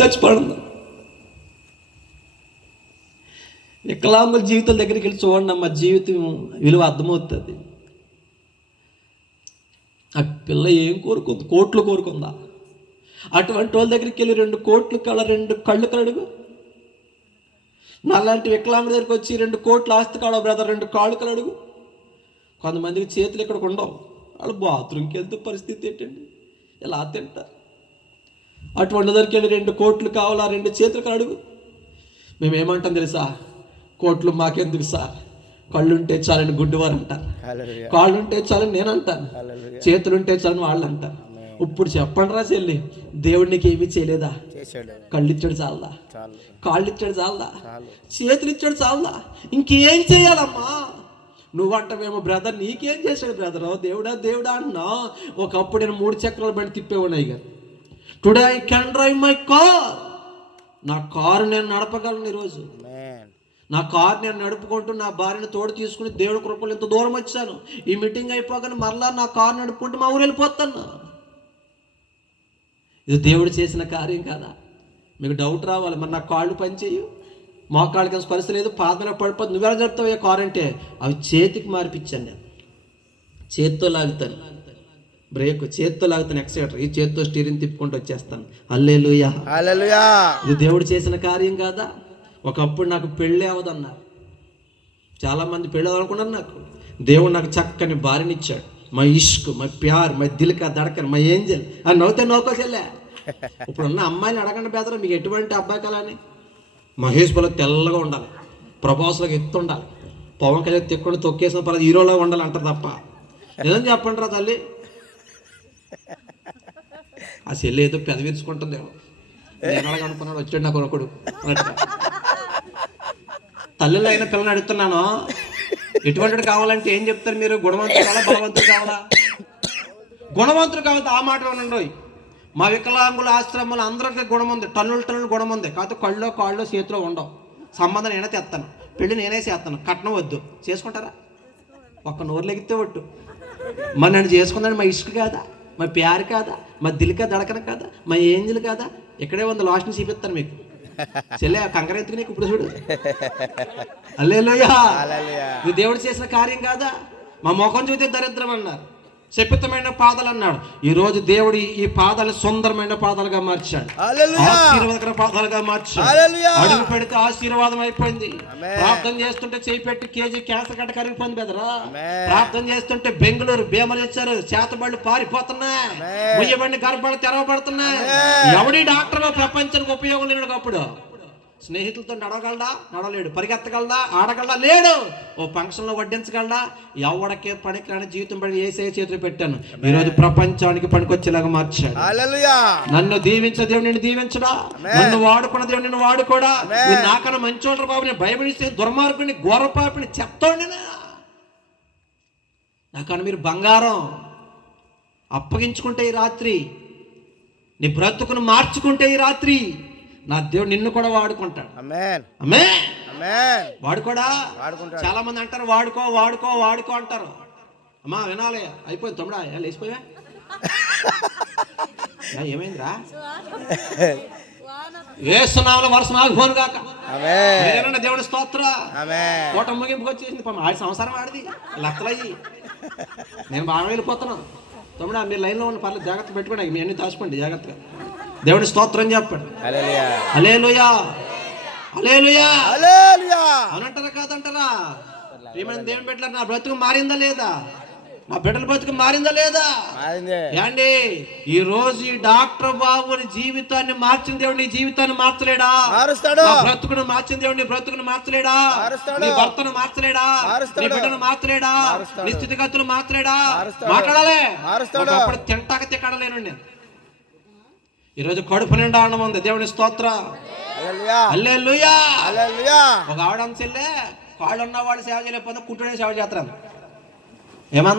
చచ్చిపోవడం. వికలాంగుల జీవితాల దగ్గరికి వెళ్ళి చూడండి అమ్మ, జీవితం విలువ అర్థమవుతుంది. ఆ పిల్ల ఏం కోరుకుంది? కోట్లు కోరుకుందా? అటువంటి వాళ్ళ దగ్గరికి వెళ్ళి 2 కోట్లు 2 కళ్ళు కడుగు. నాలాంటి వికలాంగుల దగ్గరికి వచ్చి 2 కోట్ల ఆస్తి కాడ బ్రదర్ 2 కాళ్ళు కడుగు. కొంతమందికి చేతులు ఇక్కడికి ఉండవు, వాళ్ళు బాత్రూమ్కి వెళ్తే పరిస్థితి ఏంటండి, ఎలా తింటారు? అటువంటి దగ్గరికి వెళ్ళి 2 కోట్లు కావాలా, 2 చేతులు అడుగు. మేమేమంటాం తెలుసా? కోట్లు మాకెందుకు సార్, కళ్ళుంటే చాలని గుడ్డివారు అంటారు, కాళ్ళుంటే చాలని నేను అంటాను, చేతులుంటే చాలని వాళ్ళు అంటారు. ఇప్పుడు చెప్పండి రా చెల్లి, దేవుడు నీకు ఏమీ చేయలేదా? కళ్ళు ఇచ్చాడు చాలదా? కాళ్ళు ఇచ్చాడు చాలదా? చేతులు ఇచ్చాడు చాలదా? ఇంకేం చేయాలమ్మా? నువ్వంటావేమో బ్రదర్ నీకేం చేశాడు బ్రదర్, దేవుడా దేవుడా అన్నా. ఒకప్పుడు నేను 3 చక్రాల బండి తిప్పేవాడిని గారు. Today I can drive my car. నా కారు నేను నడపగలను ఈరోజు. నా కారు నేను నడుపుకుంటూ నా భార్యను తోడు తీసుకుని దేవుడి కృపలు ఇంత దూరం వచ్చాను. ఈ మీటింగ్ అయిపోగానే మరలా నా కారు నడుపుకుంటూ మా ఊరు వెళ్ళిపోతాను. ఇది దేవుడు చేసిన కార్యం కాదా? మీకు డౌట్ రావాలి, మరి నా కాళ్ళు పనిచేయు, మోకాళ్ళకి స్పర్శ లేదు, పాదన పడిపోతుంది, నువ్వెలా చెప్తావు ఏ కారు అంటే? అవి చేతికి మార్పిచ్చాను నేను. చేత్తో లాగుతాను బ్రేక్, చేత్తో లాగుతాను ఎక్సైటర్, ఈ చేత్తో స్టీరింగ్ తిప్పుకుంటూ వచ్చేస్తాను. హల్లెలూయా హల్లెలూయా. ఇది దేవుడు చేసిన కార్యం కాదా? ఒకప్పుడు నాకు పెళ్ళి అవ్వదన్నారు, చాలామంది పెళ్ళి అవ్వాలనుకున్నారు. దేవుడు నాకు చక్కని భార్యనిచ్చాడు. మా ఇష్క్, మా ప్యార్, మా దిల్కా దడకన్, మా ఏంజల్ అని నవ్వుతే నవ్వుకోసెళ్ళే. ఇప్పుడున్న అమ్మాయిని అడగండి బెదరు, మీకు ఎటువంటి అబ్బాయి కలని? మహేష్ బాబు తెల్లగా ఉండాలి, ప్రభాస్లకు ఎత్తు ఉండాలి, పవన్ కళ్యాణ్ తిక్కుని తొక్కేసిన పర్లేదు హీరోలా ఉండాలి అంటారు తప్ప ఏదని చెప్పండి రా తల్లి. ఆ చెల్లి ఏదో పెదవిరుచుకుంటుంది, నేను అనుకున్నాడు వచ్చాడు నా కొడుకుడు. తల్లిలో అయిన పిల్లని అడుగుతున్నాను, ఎటువంటి కావాలంటే ఏం చెప్తారు మీరు? గుణవంతుడు కావాలా, బలవంతుడు కావాలా? గుణవంతుడు కావాలి. ఆ మాట ఉండండి. మా వికలాంగుల ఆశ్రమంలో అందరికీ గుణం ఉంది, టన్నులు గుణం ఉంది. కాకపోతే కళ్ళలో కాళ్ళలో చేతిలో ఉండవు. సంబంధం నేనే తెస్తాను, పెళ్ళి నేనే చేస్తాను, కట్నం వద్దు. చేసుకుంటారా? ఒక్క నోరు లెగితే ఒట్టు. మరి నన్ను చేసుకున్నాను మా ఇష్క్ కాదా, మా ప్యార్ కాదా, మా దిల్కా దడకన కాదా, మా ఏంజిల్ కాదా? ఇక్కడే ఉంది, లాస్ట్ని చూపిస్తాను మీకు. చెల్లె కంకర ఎత్తుకు నీకు ఇప్పుడు చూడు. హల్లెలూయా. ఇది దేవుడు చేసిన కార్యం కాదా? మా ముఖం చూస్తే దరిద్రం అన్నారు, శపితమైన పాదాలు అన్నాడు. ఈ రోజు దేవుడు ఈ పాదాలు సుందరమైన పాదాలుగా మార్చాడు, ఆశీర్వాదకర పాదాలుగా మార్చాడు. అడుగు పెడితే ఆశీర్వాదం అయిపోయింది. ప్రార్థన చేస్తుంటే చేయి పెట్టి కేజీ క్యాన్సర్ గడ్డ కరిగిపోయింది బెదరా. ప్రార్థన చేస్తుంటే బెంగళూరు భీమలు ఇచ్చారు, చేతబళ్ళు పారిపోతున్నాయి, ముయ్యబండి గర్భాలు తెరవబడుతున్నాయి. ఎవడి డాక్టర్ ప్రపంచానికి ఉపయోగం లేడు. అప్పుడు స్నేహితులతో నడవగలడా? నడవలేడు. పరిగెత్తగలడా? ఆడగలడా? లేడు. ఓ ఫంక్షన్లో వడ్డించగలడా? ఎవడకే పనికిరాని జీవితం పడి ఏసే చేతులు పెట్టాను. ఈరోజు ప్రపంచానికి పనికొచ్చేలాగా మార్చాడు. నన్ను దీవించే దేవుడు నిన్ను దీవించడా, నన్ను వాడుకున్న దేవుడు నిన్ను వాడుకోడా. నాకన్నా మంచోళ్ళ బాబు, నేను భయపడిస్తే దుర్మార్గుని, ఘోరపాపిని, చెప్తాండినా. నాకన్నా మీరు బంగారం. అప్పగించుకుంటే ఈ రాత్రి, నీ బ్రతుకును మార్చుకుంటే ఈ రాత్రి నా దేవుడు నిన్ను కూడా వాడుకుంటాడు. ఆమేన్ ఆమేన్ ఆమేన్. వాడుకోడా? చాలా మంది అంటారు వాడుకో వాడుకో వాడుకో అంటారు. అమ్మా వినాలి, అయిపోయింది తమ్ముడా, లేచిపోయా? ఏమైందిరా? వేస్తున్నాముల వరుస ఆగిపోను కాక. దేవుడి స్తోత్ర. కోట ముగింపుకి వచ్చేసింది. ఆడి సంవత్సరం ఆడిది లత్తలయ్యి, నేను బాగా వెళ్ళిపోతున్నాను. తమ్ముడా మీరు లైన్లో ఉన్న పర్లేదు, జాగ్రత్త పెట్టుకోండి, మీ అన్ని దాచుకోండి జాగ్రత్తగా. దేవుడి స్తోత్రం చెప్పండి. హల్లెలూయా హల్లెలూయా హల్లెలూయా. అవునంటారా కాదంటారా? ప్రియమైన దేవుని బిడ్డలారా, నా బ్రతుకు మారిందా లేదా? నా బిడ్డల బ్రతుకు మారిందా లేదా? ఏండి ఈ రోజు ఈ డాక్టర్ బాబుని జీవితాన్ని మార్చిన దేవుడు నీ జీవితాన్ని మార్చలేడా? బ్రతుకును మార్చిన దేవుడు నీ బ్రతుకును మార్చలేడా? నీ భర్తను మార్చలేడా? నీ బిడ్డను మార్చలేడా? నీ స్థితిగతులు మార్చలేడా? మాట్లాడాలి. అప్పుడు తింటాక తిక్కడలేను నేను. ఈరోజు కడుపు నిండా ఆనందం ఉంది. దేవుని స్తోత్ర. హల్లెలూయా హల్లెలూయా. ఒక ఆవిడ చెల్లె కాళ్ళు ఉన్న వాళ్ళు సేవ చేయలేకపోతే కుట్టుడే సేవ చేస్తారు. ఏమన్నా